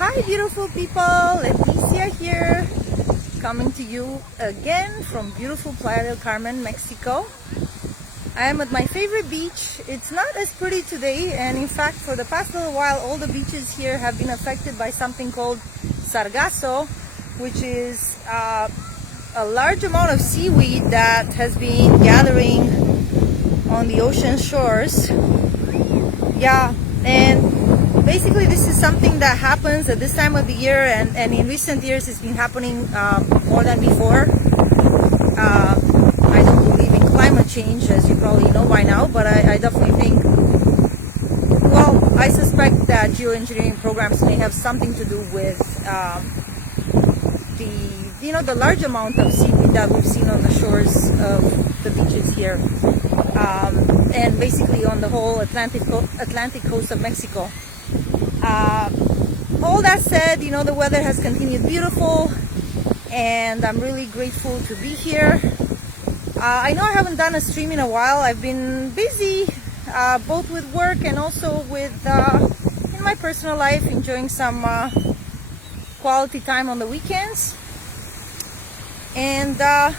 Hi beautiful people, Leticia here, coming to you again from beautiful Playa del Carmen, Mexico. I am at my favorite beach. It's not as pretty today, and in fact for the past little while all the beaches here have been affected by something called sargazo, which is a large amount of seaweed that has been gathering on the ocean shores. Yeah, and basically this is something that happens at this time of the year, and in recent years it's been happening more than before. I don't believe in climate change, as you probably know by now, but I definitely think, well, I suspect that geoengineering programs may have something to do with the large amount of seaweed that we've seen on the shores of the beaches here, and basically on the whole Atlantic coast of Mexico. All that said, the weather has continued beautiful, and I'm really grateful to be here. I know I haven't done a stream in a while. I've been busy, both with work and also with in my personal life, enjoying some quality time on the weekends. And that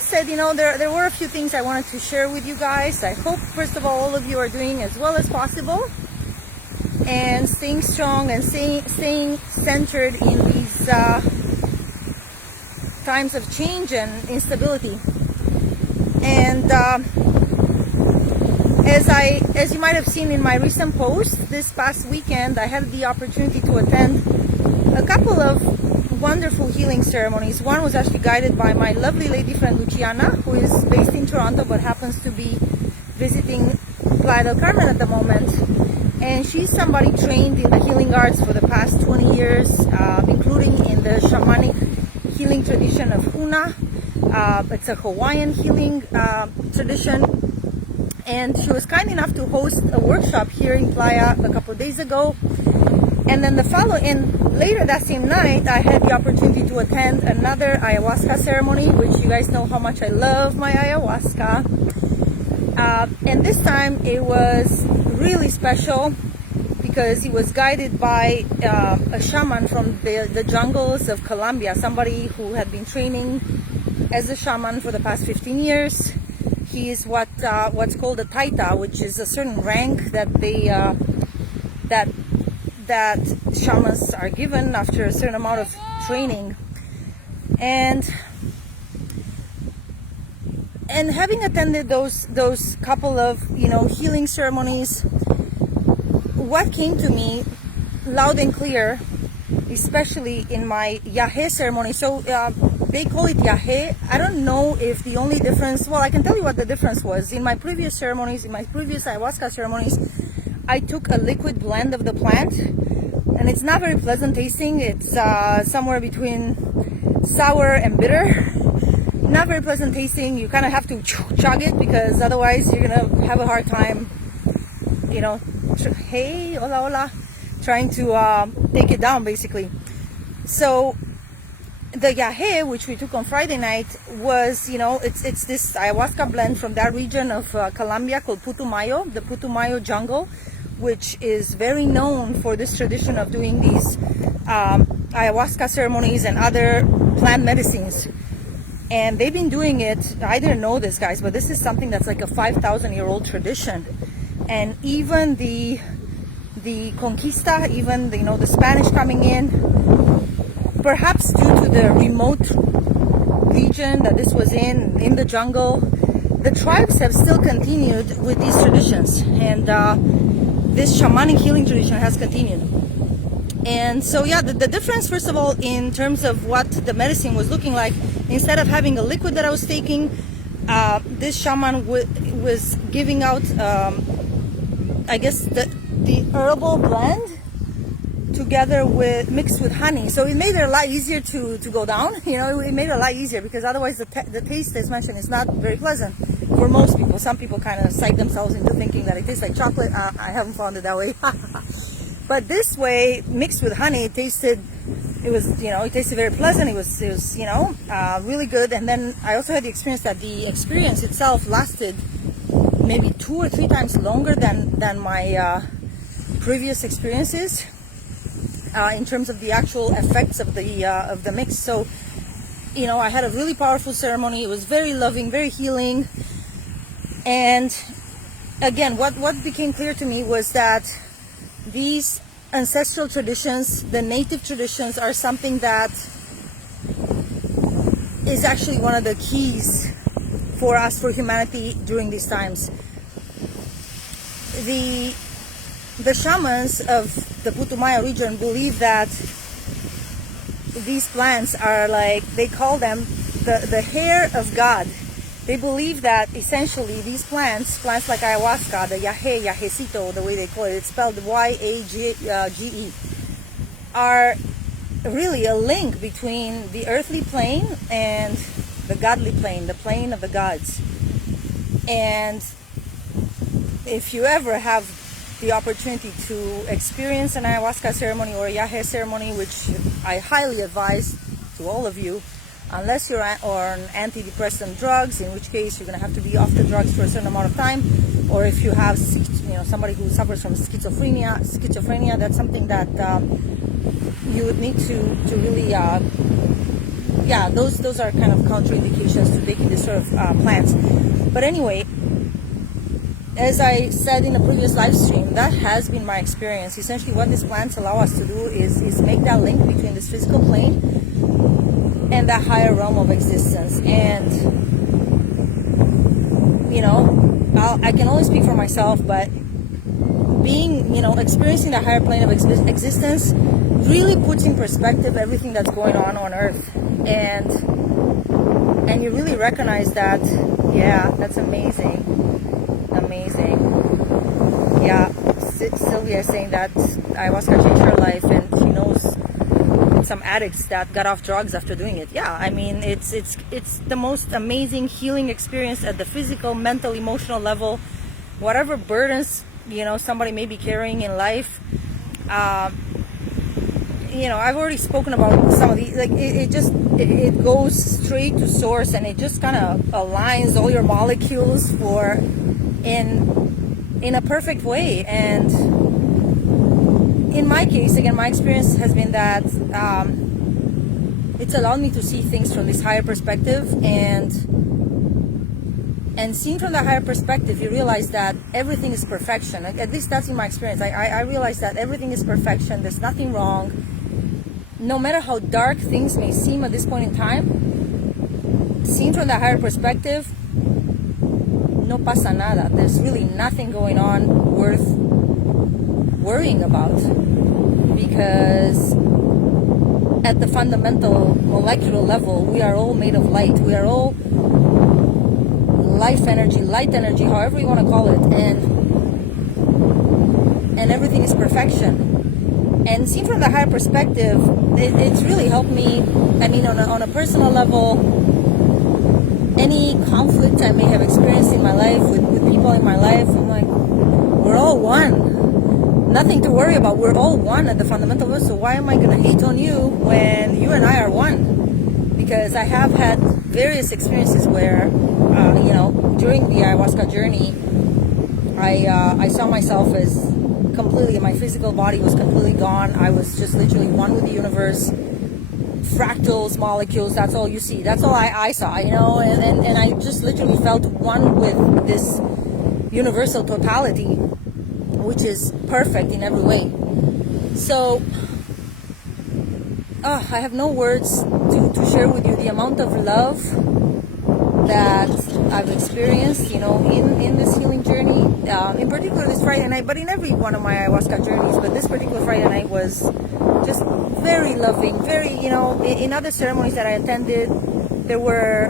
said, there were a few things I wanted to share with you guys. I hope, first of all of you are doing as well as possible and staying strong and staying centered in these times of change and instability. And as you might have seen in my recent post, this past weekend I had the opportunity to attend a couple of wonderful healing ceremonies. One was actually guided by my lovely lady friend Luciana, who is based in Toronto but happens to be visiting Playa del Carmen at the moment. And she's somebody trained in the healing arts for the past 20 years, including in the shamanic healing tradition of Huna. It's a Hawaiian healing tradition. And she was kind enough to host a workshop here in Playa a couple of days ago. And then later that same night, I had the opportunity to attend another ayahuasca ceremony, which you guys know how much I love my ayahuasca. And this time it was really special because it was guided by a shaman from the jungles of Colombia, somebody who had been training as a shaman for the past 15 years. He is what's called a taita, which is a certain rank that that shamans are given after a certain amount of training. And having attended those couple of healing ceremonies, what came to me loud and clear, especially in my yahe ceremony. So they call it yahe. I don't know if the only difference, well, I can tell you what the difference was. In my previous ceremonies, in my previous ayahuasca ceremonies, I took a liquid blend of the plant, and it's not very pleasant tasting. It's somewhere between sour and bitter. Not very pleasant tasting. You kind of have to chug it, because otherwise you're gonna have a hard time, hey, hola, hola, trying to take it down, basically. So the yahe, which we took on Friday night, was, it's this ayahuasca blend from that region of Colombia called Putumayo, the Putumayo jungle, which is very known for this tradition of doing these ayahuasca ceremonies and other plant medicines. And they've been doing it, I didn't know this, guys, but this is something that's like a 5,000-year-old tradition. And even the conquista, even the Spanish coming in, perhaps due to the remote region that this was in the jungle, the tribes have still continued with these traditions, and this shamanic healing tradition has continued. And so yeah, the difference, first of all, in terms of what the medicine was looking like, instead of having a liquid that I was taking, this shaman was giving out I guess the herbal blend together mixed with honey. So it made it a lot easier to go down. It made it a lot easier, because otherwise the taste, as mentioned, is not very pleasant for most people. Some people kind of psych themselves into thinking that it tastes like chocolate. I haven't found it that way. But this way, mixed with honey, it tasted very pleasant. It was really good. And then I also had the experience that the experience itself lasted maybe 2 or 3 times longer than my previous experiences. in terms of the actual effects of the mix. So, you know, I had a really powerful ceremony. It was very loving, very healing. And again, what became clear to me was that these ancestral traditions, the native traditions, are something that is actually one of the keys for us, for humanity, during these times. The shamans of the Putumayo region believe that these plants are like, they call them the hair of God. They believe that essentially these plants like ayahuasca, the yahe, yahecito, the way they call it, it's spelled Y-A-G-E, are really a link between the earthly plane and the godly plane, the plane of the gods. And if you ever have the opportunity to experience an ayahuasca ceremony or a yahe ceremony, which I highly advise to all of you, unless you're on antidepressant drugs, in which case you're going to have to be off the drugs for a certain amount of time, or if you have, you know, somebody who suffers from schizophrenia, that's something that you would need to really, yeah, those are kind of contraindications to taking this sort of plants. But anyway, as I said in a previous live stream, that has been my experience. Essentially, what these plants allow us to do is make that link between this physical plane and that higher realm of existence. And, you know, I can only speak for myself, but being, you know, experiencing the higher plane of existence really puts in perspective everything that's going on Earth. And you really recognize that, yeah, that's amazing. Yeah, Sylvia is saying that ayahuasca changed her life, and she knows some addicts that got off drugs after doing it. Yeah, I mean, it's the most amazing healing experience at the physical, mental, emotional level. Whatever burdens, you know, somebody may be carrying in life, you know, I've already spoken about some of these. Like, it goes straight to source, and it just kind of aligns all your molecules in a perfect way. And in my case, again, my experience has been that it's allowed me to see things from this higher perspective, and seeing from that higher perspective, you realize that everything is perfection. At least that's in my experience. I realize that everything is perfection. There's nothing wrong. No matter how dark things may seem at this point in time, seen from that higher perspective, no pasa nada. There's really nothing going on worth worrying about, because at the fundamental molecular level, we are all made of light. We are all life energy, light energy, however you want to call it, and everything is perfection. And seen from the higher perspective, it's really helped me. I mean, on a personal level, any conflict I may have experienced in my life with people in my life, I'm like, we're all one. Nothing to worry about. We're all one at the fundamental level. So why am I going to hate on you when you and I are one? Because I have had various experiences where, you know, during the ayahuasca journey, I saw myself as completely, my physical body was completely gone. I was just literally one with the universe. Fractals, molecules, that's all you see. That's all I saw, you know, and I just literally felt one with this universal totality, which is perfect in every way. So, I have no words to share with you the amount of love that I've experienced, you know, in this healing journey. In particular this Friday night, but in every one of my ayahuasca journeys, but this particular Friday night was just very loving, very, you know, in other ceremonies that I attended, there were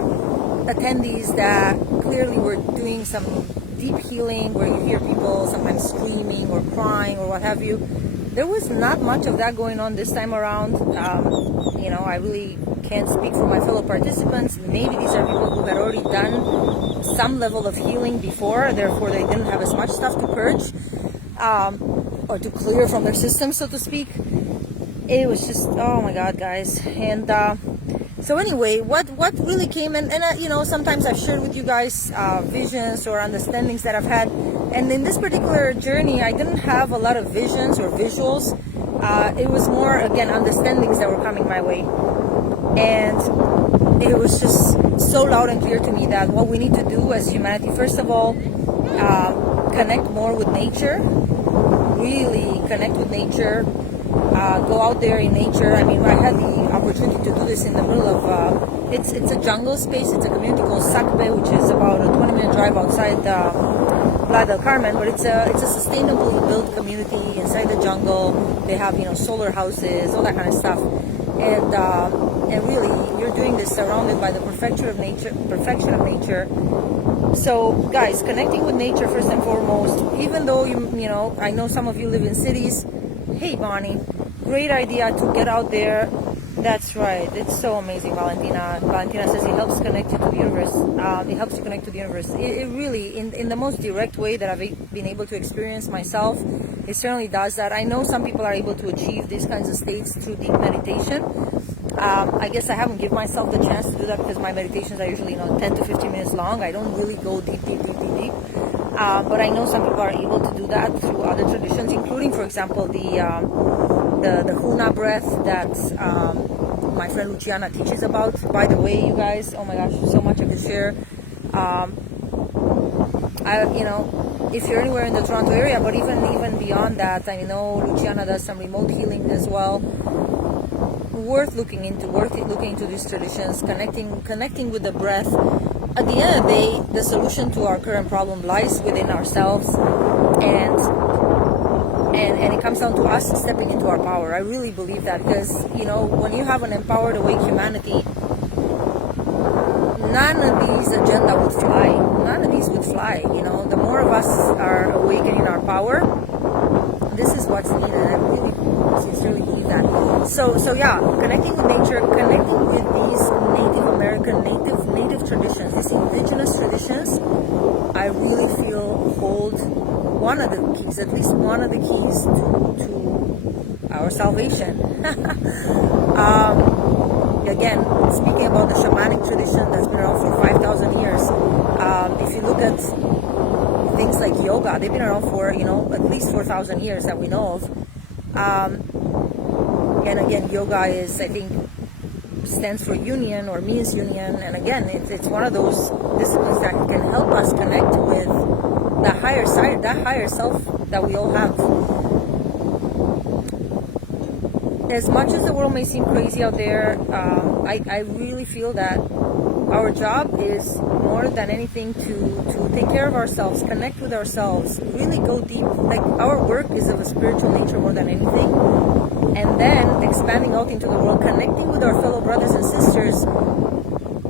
attendees that clearly were doing some deep healing, where you hear people sometimes screaming or crying or what have you. There was not much of that going on this time around. You know, I really can't speak for my fellow participants. Maybe these are people who had already done some level of healing before, therefore they didn't have as much stuff to purge or to clear from their system, so to speak. It was just, oh my God, guys. And so anyway, what really came, and you know, sometimes I've shared with you guys visions or understandings that I've had. And in this particular journey, I didn't have a lot of visions or visuals. It was more, again, understandings that were coming my way. And it was just so loud and clear to me that what we need to do as humanity, first of all, connect more with nature, really connect with nature, go out there in nature. I mean, I had the opportunity to do this in the middle of, it's a jungle space. It's a community called Sacbe, which is about a 20-minute drive outside Playa del Carmen, but it's a sustainably built community inside the jungle. They have, solar houses, all that kind of stuff. And really, you're doing this surrounded by the perfection of nature. So, guys, connecting with nature first and foremost. Even though I know some of you live in cities. Hey, Bonnie, great idea to get out there. That's right. It's so amazing, Valentina. Valentina says it helps connect you to the universe. It helps you connect to the universe. It really, in the most direct way that I've been able to experience myself, it certainly does that. I know some people are able to achieve these kinds of states through deep meditation. I guess I haven't given myself the chance to do that because my meditations are usually 10 to 15 minutes long. I don't really go deep. But I know some people are able to do that through other traditions, including, for example, the Huna breath that my friend Luciana teaches about. By the way, you guys, oh my gosh, so much I could share. If you're anywhere in the Toronto area, but even beyond that, I know Luciana does some remote healing as well. Worth looking into these traditions, connecting with the breath. At the end of the day, the solution to our current problem lies within ourselves, and it comes down to us stepping into our power. I really believe that, because when you have an empowered, awake humanity, none of these agenda would fly. None of these would fly. The more of us are awakening our power, this is what's needed. I really sincerely believe that. So yeah, connecting with nature, connecting with these Native American, native traditions, these indigenous traditions, I really feel hold one of the keys, at least one of the keys to our salvation. Again, speaking about the shamanic tradition that's been around for 5,000 years, if you look at things like yoga, they've been around for, at least 4,000 years that we know of. And again, yoga is, I think, stands for union or means union. And again, it's one of those disciplines that can help us connect with the higher side, that higher self that we all have. As much as the world may seem crazy out there, I really feel that our job is more than anything to take care of ourselves, connect with ourselves, really go deep. Like, our work is of a spiritual nature more than anything. And then expanding out into the world, connecting with our fellow brothers and sisters.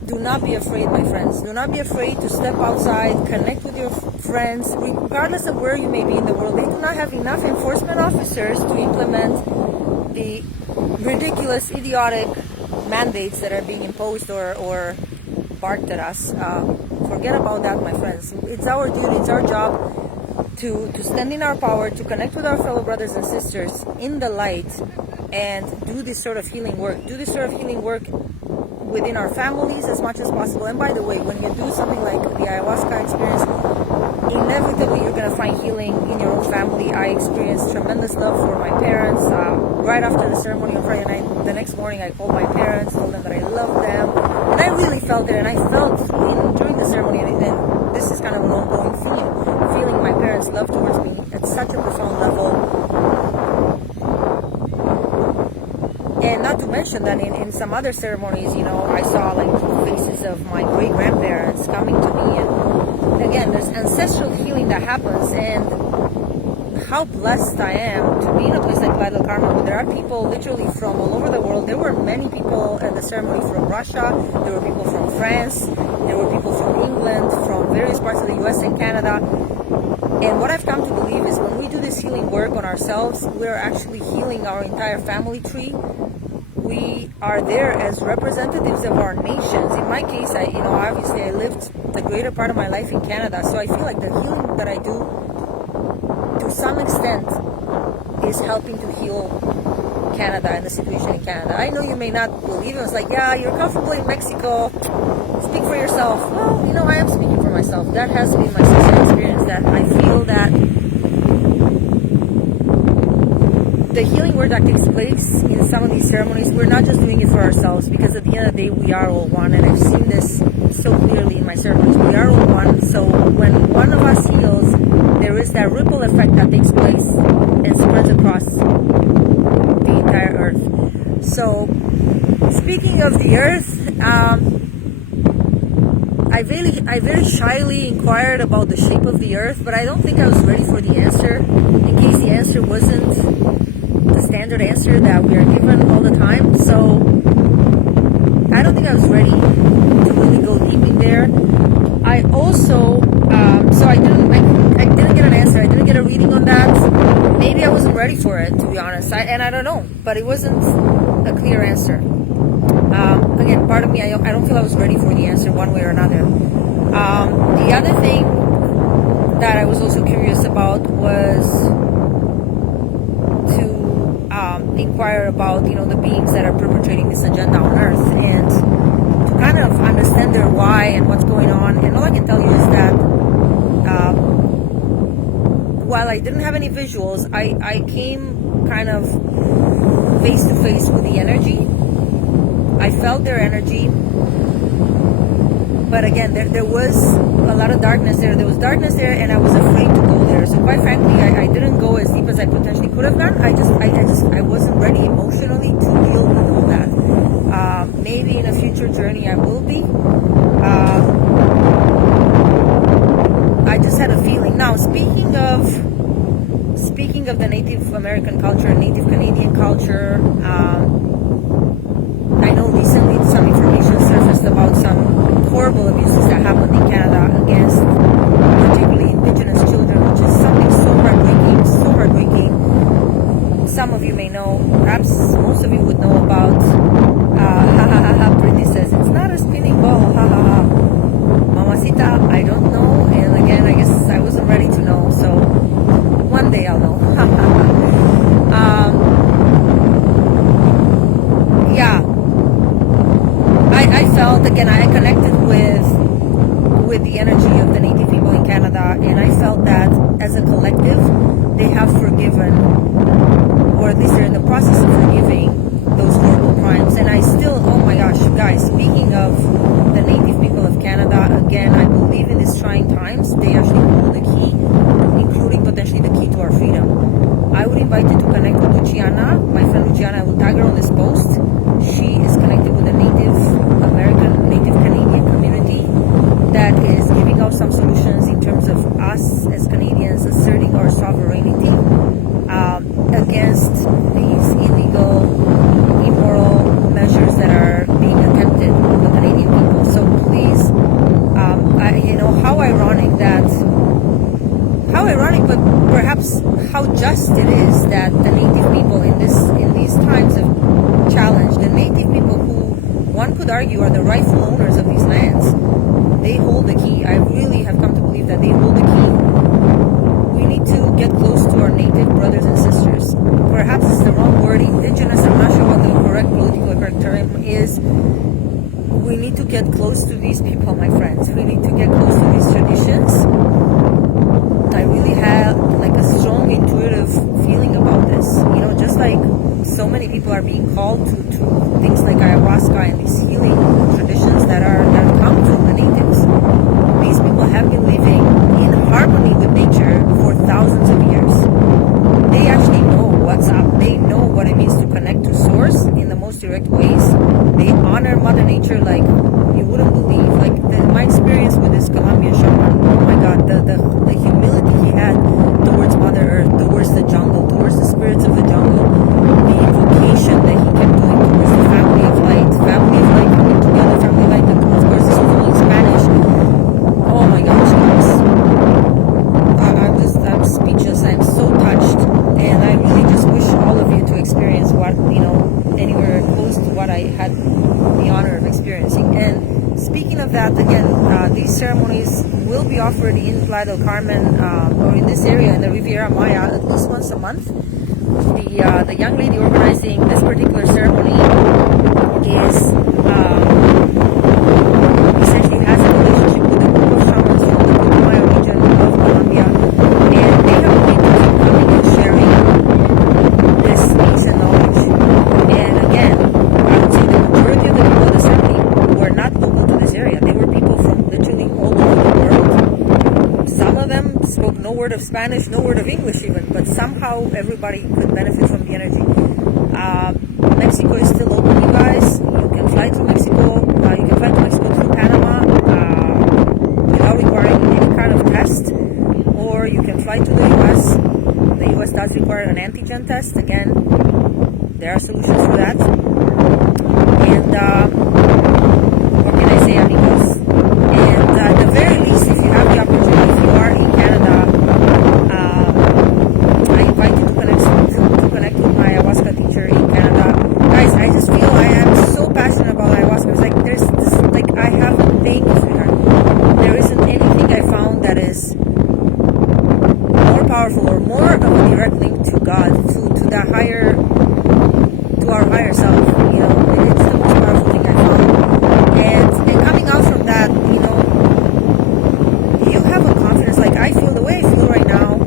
Do not be afraid, my friends. Do not be afraid to step outside, connect with your friends, regardless of where you may be in the world. They do not have enough enforcement officers to implement the ridiculous, idiotic mandates that are being imposed or barked at us. Forget about that, my friends. It's our duty, it's our job to stand in our power, to connect with our fellow brothers and sisters in the light, and do this sort of healing work. Do this sort of healing work within our families as much as possible. And by the way, when you do something like the ayahuasca experience, inevitably you're going to find healing in your own family. I experienced tremendous love for my parents. Right after the ceremony on Friday night, the next morning I called my parents, told them that I loved them, and I really felt it. And I felt during the ceremony, and this is kind of an ongoing feeling my parents' love towards me at such a profound level. And not to mention that in some other ceremonies, I saw like faces of my great-grandparents coming to me. And again, there's ancestral healing that happens. And how blessed I am to be in a place like Playa del Carmen, where there are people literally from all over the world. There were many people at the ceremony from Russia. There were people from France. There were people from England, from various parts of the US and Canada. And what I've come to believe is when we do this healing work on ourselves, we're actually healing our entire family tree. We are there as representatives of our nations. In my case, obviously I lived the greater part of my life in Canada, so I feel like the healing that I do, to some extent, is helping to heal Canada and the situation in Canada. I know you may not believe it. It's like, yeah, you're comfortable in Mexico. Speak for yourself. Well, I am speaking for myself. That has been my sincere experience, that I feel that the healing work that takes place in some of these ceremonies, we're not just doing it for ourselves, because at the end of the day, we are all one. And I've seen this so clearly in my ceremonies. We are all one. So when one of us heals, there is that ripple effect that takes place and spreads across the entire earth. So speaking of the earth, I very shyly inquired about the shape of the earth, but I don't think I was ready for the answer, in case the answer wasn't the standard answer that we are given all the time. So I don't think I was ready to really go deep in there. I also so I didn't get an answer. I didn't get a reading on that. Maybe I wasn't ready for it, to be honest. I don't know, but it wasn't a clear answer. Again, part of me, I don't feel I was ready for the answer one way or another. The other thing that I was also curious about was to inquire about, the beings that are perpetrating this agenda on Earth, and to kind of understand their why and what's going on. And all I can tell you is that while I didn't have any visuals, I came kind of face to face with the energy. I felt their energy, but again, there was a lot of darkness there. There was darkness there, and I was afraid to go there. So quite frankly, I didn't go as deep as I potentially could have done. I wasn't ready emotionally to deal with all that. Maybe in a future journey I will be. I just had a feeling. Now, speaking of the Native American culture, Native Canadian culture, I know recently some information surfaced about some horrible abuses that happened in Canada against particularly Indigenous children, which is something so heartbreaking, so heartbreaking. Some of you may know, perhaps most of you would know about, ha ha ha ha, Brittany says, it's not a spinning ball, ha ha ha. Mamacita, I don't know, and again, I guess I wasn't ready to know, so one day I'll know. Yeah. I felt, again, I connected with the energy of the Native people in Canada, and I felt that as a collective, they have forgiven, or at least they're in the process of forgiving those horrible crimes. And I still, oh my gosh, guys, speaking of the Native people of Canada, again, I believe in these trying times, they actually hold the key, including potentially the key to our freedom. I would invite you to connect with Luciana, my friend Luciana. I will tag her on this post. She is connected with the Native American, Native Canadian community that is giving out some solutions in terms of us as Canadians asserting our sovereignty against these illegal, immoral measures that are being attempted on the Canadian people. So please, how ironic, but perhaps how just it is that the Native people in these times have challenged the Native people, who one could argue are the rightful owners of these lands. They hold the key. I really have come to believe that they hold the key. We need to get close to our Native brothers and sisters. Perhaps it's the wrong word, Indigenous. I'm not sure what the politically correct term is. We need to get close to these people, my friends. We need to get close to these traditions. I really have like a strong intuitive feeling about this. Just like so many people are being called to things like ayahuasca and these healing traditions that come from the natives. These people have been living in harmony with nature for thousands of years. They actually know what's up. They know what it means to connect to source in the most direct ways. They honor Mother Nature like you wouldn't believe. Like my experience with this Colombian shaman, oh my God, the humility he had towards Mother Earth, towards the jungle, towards the spirits of the jungle, the invocation that he kept doing towards the family of light coming together, family of light, and of course this was all in Spanish. Oh my gosh, guys. I'm speechless. I'm so touched, and I really just wish all of you to experience what, anywhere close to what I had the honor of experiencing. And speaking of that, again, these ceremonies will be offered in Playa del Carmen, or in this area in the Riviera Maya, at least once a month. The young lady organizing this particular ceremony is essentially has a relationship with a group of shamans word of Spanish, no word of English even, but somehow everybody could benefit from the energy. Mexico is still open, you guys. You can fly to Mexico. You can fly to Mexico through Panama without requiring any kind of test, or you can fly to the U.S. The U.S. does require an antigen test. Again, there are solutions for that. And what can I say, amigos? And at the very least, if you have the opportunity, if you are in Canada, I invite you to connect with my ayahuasca teacher in Canada. Guys, I just feel I am so passionate about ayahuasca. It's like there's this, like I have a thing for her. There isn't anything I found that is more powerful or more of a direct link to God, to the higher, to our higher self. You know, it's the most powerful thing I found. And coming out from that, you know, you have a confidence. Like I feel the way I feel right now.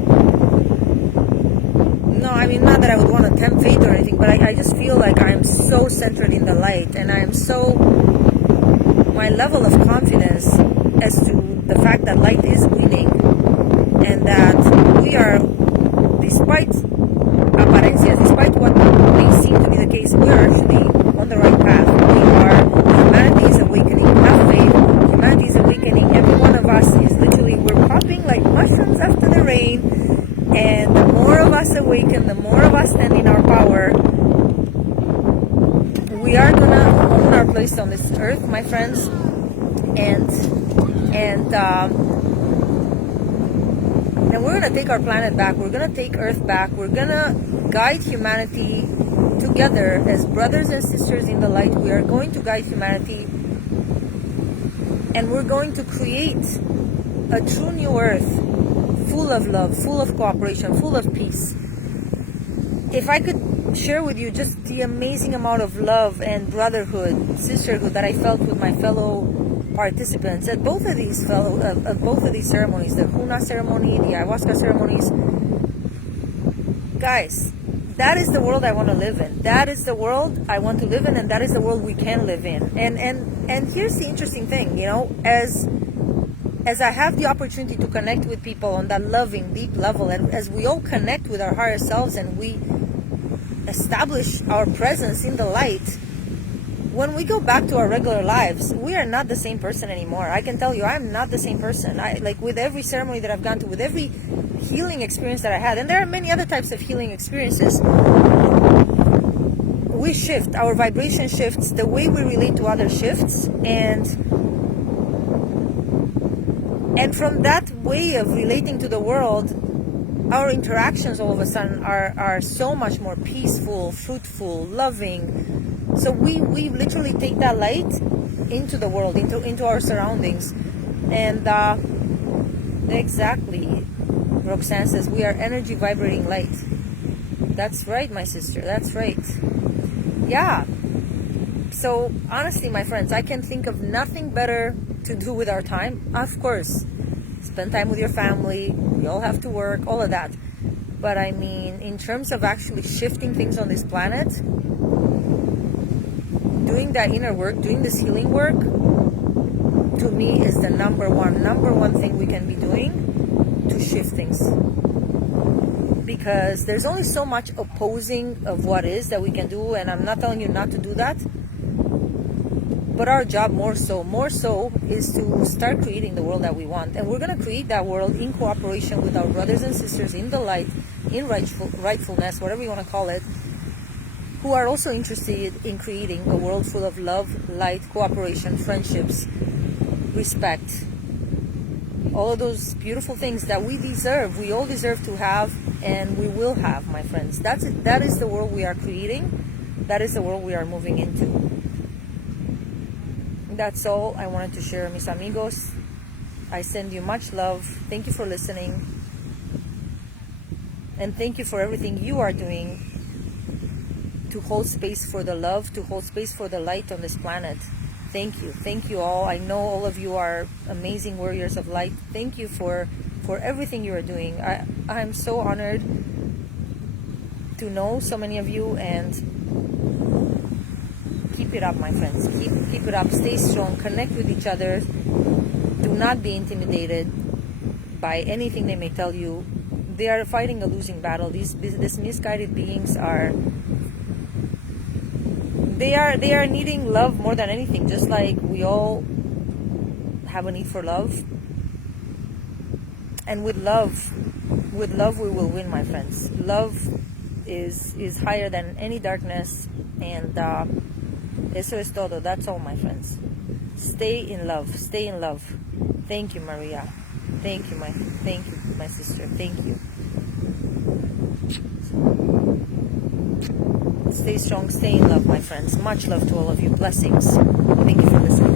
No, I mean, not that I would want to tempt fate or anything, but I just feel like I'm so centered in the light, and I am so, my level of confidence as to the fact that light is winning, and that we are, despite apariencia, despite what may seem to be the case, we are actually on the right path. We are, humanity is awakening. Have faith. Humanity is awakening. Every one of us is literally, we're popping like mushrooms after the rain. And the more of us awaken, the more of us stand in our power, we are gonna own our place on this earth, my friends. And we're gonna take our planet back. We're gonna take Earth back. We're gonna guide humanity together as brothers and sisters in the light. We are going to guide humanity, and we're going to create a true new Earth, full of love, full of cooperation, full of peace. If I could share with you just the amazing amount of love and brotherhood, sisterhood that I felt with my fellow participants at both of these ceremonies, the Huna ceremony, the ayahuasca ceremonies. Guys, that is the world I want to live in. That is the world I want to live in, and that is the world we can live in. And here's the interesting thing, you know, as I have the opportunity to connect with people on that loving, deep level, and as we all connect with our higher selves and we establish our presence in the light, when we go back to our regular lives, we are not the same person anymore. I can tell you, I'm not the same person. Like with every ceremony that I've gone to, with every healing experience that I had, and there are many other types of healing experiences, we shift, our vibration shifts, the way we relate to others shifts, and from that way of relating to the world, our interactions all of a sudden are so much more peaceful, fruitful, loving. So we literally take that light into the world, into our surroundings. And exactly, Roxanne says, we are energy vibrating light. That's right, my sister, that's right. Yeah. So honestly, my friends, I can think of nothing better to do with our time. Of course, spend time with your family, we all have to work, all of that. But I mean, in terms of actually shifting things on this planet, doing that inner work, doing this healing work, to me is the number one thing we can be doing to shift things. Because there's only so much opposing of what is that we can do, and I'm not telling you not to do that. But our job more so is to start creating the world that we want. And we're going to create that world in cooperation with our brothers and sisters in the light, in rightfulness, whatever you want to call it, who are also interested in creating a world full of love, light, cooperation, friendships, respect, all of those beautiful things that we deserve, we all deserve to have, and we will have, my friends. That's it. That is the world we are creating. That is the world we are moving into. That's all I wanted to share, mis amigos. I send you much love. Thank you for listening. And thank you for everything you are doing to hold space for the love, to hold space for the light on this planet. Thank you. Thank you all. I know all of you are amazing warriors of light. Thank you for everything you are doing. I'm so honored to know so many of you, and keep it up, my friends. Keep it up. Stay strong. Connect with each other. Do not be intimidated by anything they may tell you. they are fighting a losing battle. These misguided beings are, they are needing love more than anything, just like we all have a need for love. And with love we will win, my friends. Love is higher than any darkness, and eso es todo. That's all, my friends. Stay in love. Stay in love. Thank you, Maria. Thank you, my sister. Thank you. Stay strong, stay in love, my friends. Much love to all of you. Blessings. Thank you for listening.